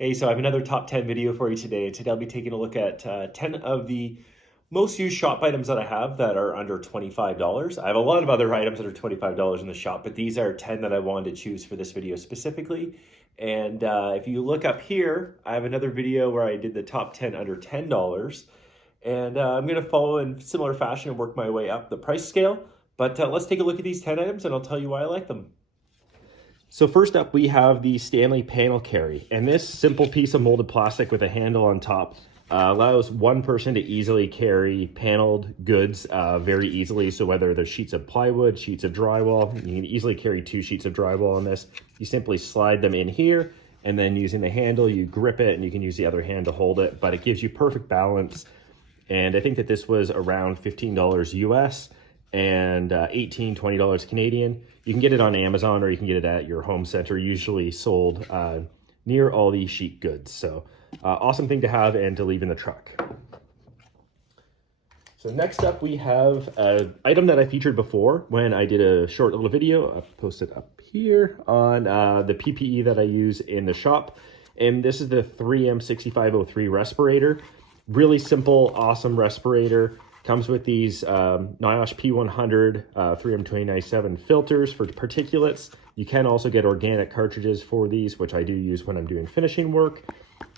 Hey, so I have another top 10 video for you today. Today I'll be taking a look at 10 of the most used shop items that I have that are under $25. I have a lot of other items that are $25 in the shop, but these are 10 that I wanted to choose for this video specifically. And if you look up here, I have another video where I did the top 10 under $10. And I'm going to follow in similar fashion and work my way up the price scale. But let's take a look at these 10 items and I'll tell you why I like them. So first up, we have the Stanley panel carry, and this simple piece of molded plastic with a handle on top allows one person to easily carry paneled goods very easily. So whether there's sheets of plywood, sheets of drywall, you can easily carry 2 sheets of drywall on this. You simply slide them in here, and then using the handle, you grip it, and you can use the other hand to hold it, but it gives you perfect balance. And I think that this was around $15 US and $18, $20 Canadian. You can get it on Amazon or you can get it at your home center, usually sold near all these sheet goods. So awesome thing to have and to leave in the truck. So next up we have an item that I featured before when I did a short little video. I'll post it up here on the PPE that I use in the shop. And this is the 3M 6503 respirator. Really simple, awesome respirator. Comes with these NIOSH P100 3M297 filters for particulates. You can also get organic cartridges for these, which I do use when I'm doing finishing work.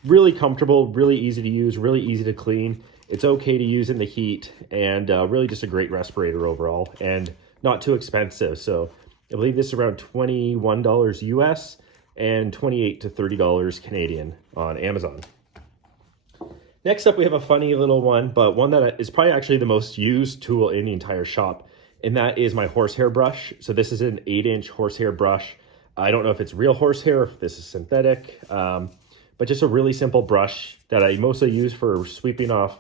Really comfortable, really easy to use, really easy to clean. It's okay to use in the heat, and really just a great respirator overall, and not too expensive. So I believe this is around $21 US and $28 to $30 Canadian on Amazon. Next up, we have a funny little one, but one that is probably actually the most used tool in the entire shop, and that is my horsehair brush. So this is an 8-inch horsehair brush. I don't know if it's real horsehair, if this is synthetic, but just a really simple brush that I mostly use for sweeping off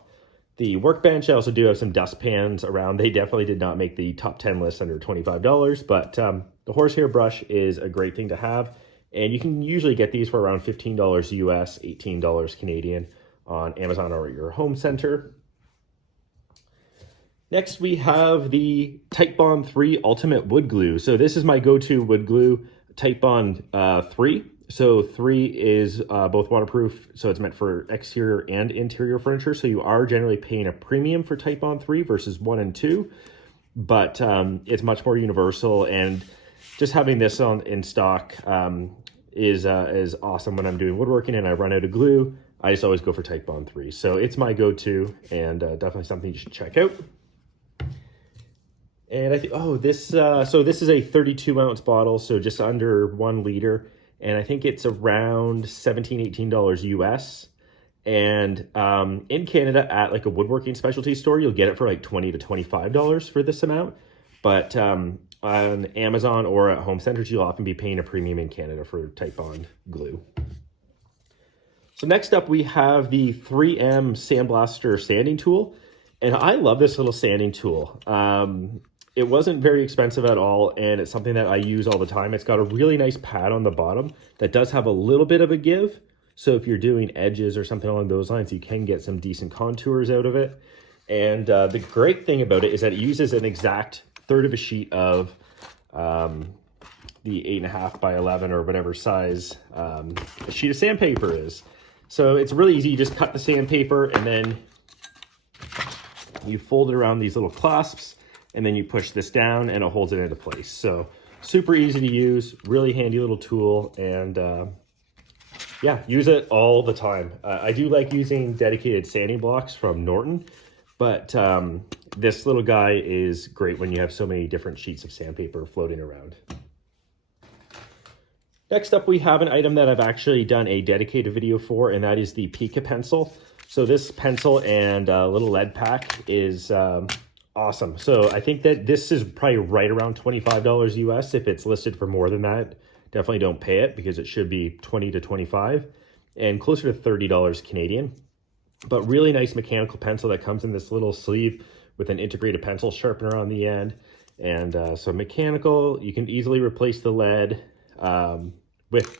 the workbench. I also do have some dustpans around. They definitely did not make the top 10 list under $25, but the horsehair brush is a great thing to have, and you can usually get these for around $15 US, $18 Canadian. On Amazon or your home center. Next, we have the Titebond III Ultimate Wood Glue. So this is my go-to wood glue, Titebond 3. So 3 is both waterproof, so it's meant for exterior and interior furniture. So you are generally paying a premium for Titebond 3 versus 1 and 2, but it's much more universal, and just having this in stock is awesome when I'm doing woodworking and I run out of glue. I just always go for Titebond 3. So it's my go-to, and definitely something you should check out. And I think, so this is a 32-ounce bottle, so just under 1 liter. And I think it's around $17, $18 US. And in Canada, at like a woodworking specialty store, you'll get it for like $20 to $25 for this amount. But on Amazon or at home centers, you'll often be paying a premium in Canada for Titebond glue. So next up, we have the 3M Sandblaster sanding tool. And I love this little sanding tool. It wasn't very expensive at all, and it's something that I use all the time. It's got a really nice pad on the bottom that does have a little bit of a give. So if you're doing edges or something along those lines, you can get some decent contours out of it. And the great thing about it is that it uses an exact third of a sheet of the 8.5 by 11 or whatever size a sheet of sandpaper is. So it's really easy. You just cut the sandpaper and then you fold it around these little clasps, and then you push this down and it holds it into place. So super easy to use, really handy little tool, and yeah, use it all the time. I do like using dedicated sanding blocks from Norton, but this little guy is great when you have so many different sheets of sandpaper floating around. Next up, we have an item that I've actually done a dedicated video for, and that is the Pica Pencil. So this pencil and little lead pack is awesome. So I think that this is probably right around $25 US. If it's listed for more than that, definitely don't pay it, because it should be $20 to $25 and closer to $30 Canadian. But really nice mechanical pencil that comes in this little sleeve with an integrated pencil sharpener on the end. And so mechanical, you can easily replace the lead with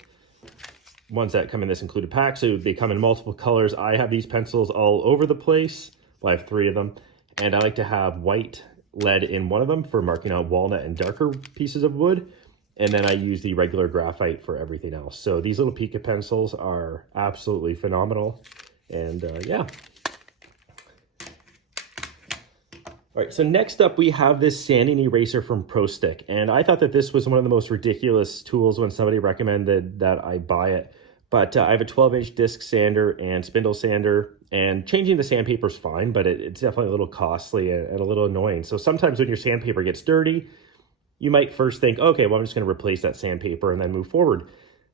ones that come in this included pack. So they come in multiple colors. I have these pencils all over the place. Well, I have 3 of them. And I like to have white lead in one of them for marking out walnut and darker pieces of wood. And then I use the regular graphite for everything else. So these little Pica pencils are absolutely phenomenal. And yeah. All right, so next up we have this sanding eraser from Prostik. And I thought that this was one of the most ridiculous tools when somebody recommended that I buy it. But I have a 12-inch disc sander and spindle sander, and changing the sandpaper is fine, but it's definitely a little costly and a little annoying. So sometimes when your sandpaper gets dirty, you might first think, okay, well, I'm just going to replace that sandpaper and then move forward.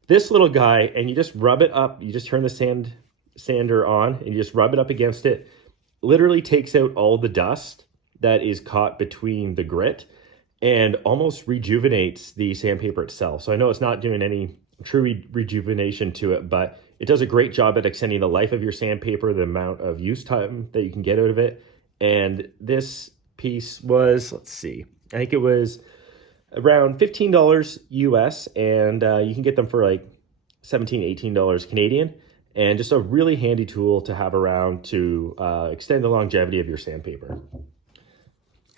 This little guy, and you just rub it up, you just turn the sander on and you just rub it up against it, literally takes out all the dust that is caught between the grit and almost rejuvenates the sandpaper itself. So I know it's not doing any true rejuvenation to it, but it does a great job at extending the life of your sandpaper, the amount of use time that you can get out of it. And this piece was, let's see, I think it was around $15 US, and you can get them for like $17, $18 Canadian. And just a really handy tool to have around to extend the longevity of your sandpaper.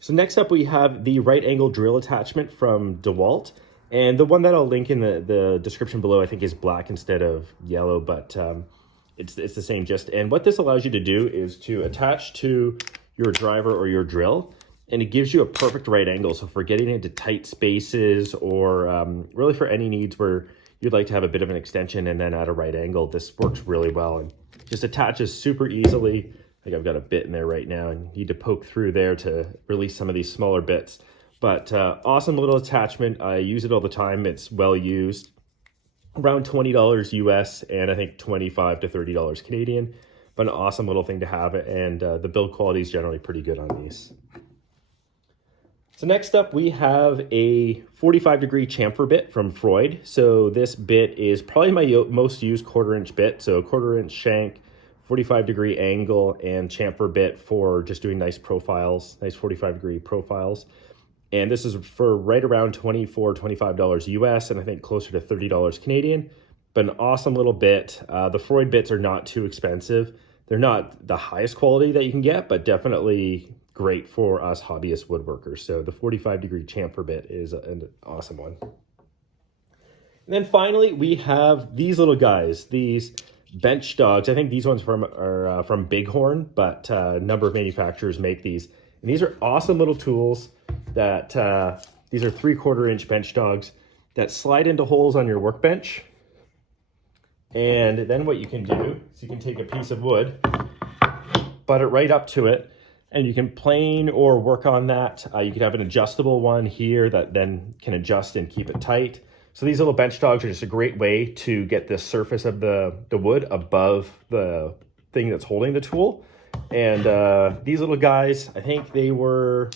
So next up we have the right angle drill attachment from DeWalt. And the one that I'll link in the description below I think is black instead of yellow, but it's the same gist. And what this allows you to do is to attach to your driver or your drill, and it gives you a perfect right angle. So for getting into tight spaces or really for any needs where you'd like to have a bit of an extension and then at a right angle, this works really well and just attaches super easily. Like I've got a bit in there right now and need to poke through there to release some of these smaller bits. But awesome little attachment. I use it all the time. It's well used. Around $20 US and I think $25 to $30 Canadian. But an awesome little thing to have, and the build quality is generally pretty good on these. So next up we have a 45-degree chamfer bit from Freud. So this bit is probably my most used 1/4-inch bit. So 1/4-inch shank, 45-degree angle, and chamfer bit for just doing nice profiles, nice 45-degree profiles. And this is for right around $24, $25 US, and I think closer to $30 Canadian. But an awesome little bit. The Freud bits are not too expensive. They're not the highest quality that you can get, but definitely great for us hobbyist woodworkers. So the 45-degree chamfer bit is an awesome one. And then finally, we have these little guys, these bench dogs. I think these ones are from Bighorn, but a number of manufacturers make these. And these are awesome little tools that, these are 3/4-inch bench dogs that slide into holes on your workbench. And then what you can do is you can take a piece of wood, butt it right up to it, and you can plane or work on that. You could have an adjustable one here that then can adjust and keep it tight. So these little bench dogs are just a great way to get the surface of the wood above the thing that's holding the tool. And these little guys, I think they were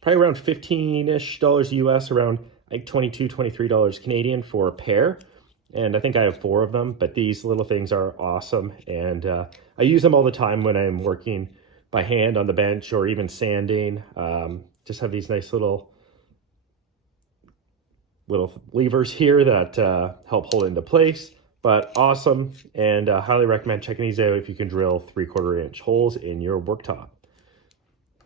probably around $15-ish US, around like $22, $23 Canadian for a pair. And I think I have 4 of them, but these little things are awesome. And I use them all the time when I'm working by hand on the bench or even sanding. Just have these nice little levers here that help hold into place. But awesome, and highly recommend checking these out if you can drill 3/4-inch holes in your worktop.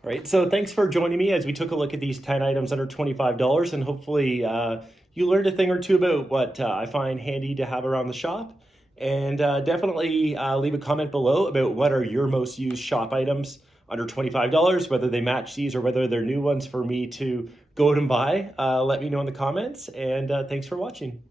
All right, so thanks for joining me as we took a look at these 10 items under $25, and hopefully you learned a thing or two about what I find handy to have around the shop. And definitely leave a comment below about what are your most used shop items under $25, whether they match these or whether they're new ones for me to go out and buy. Let me know in the comments, and thanks for watching.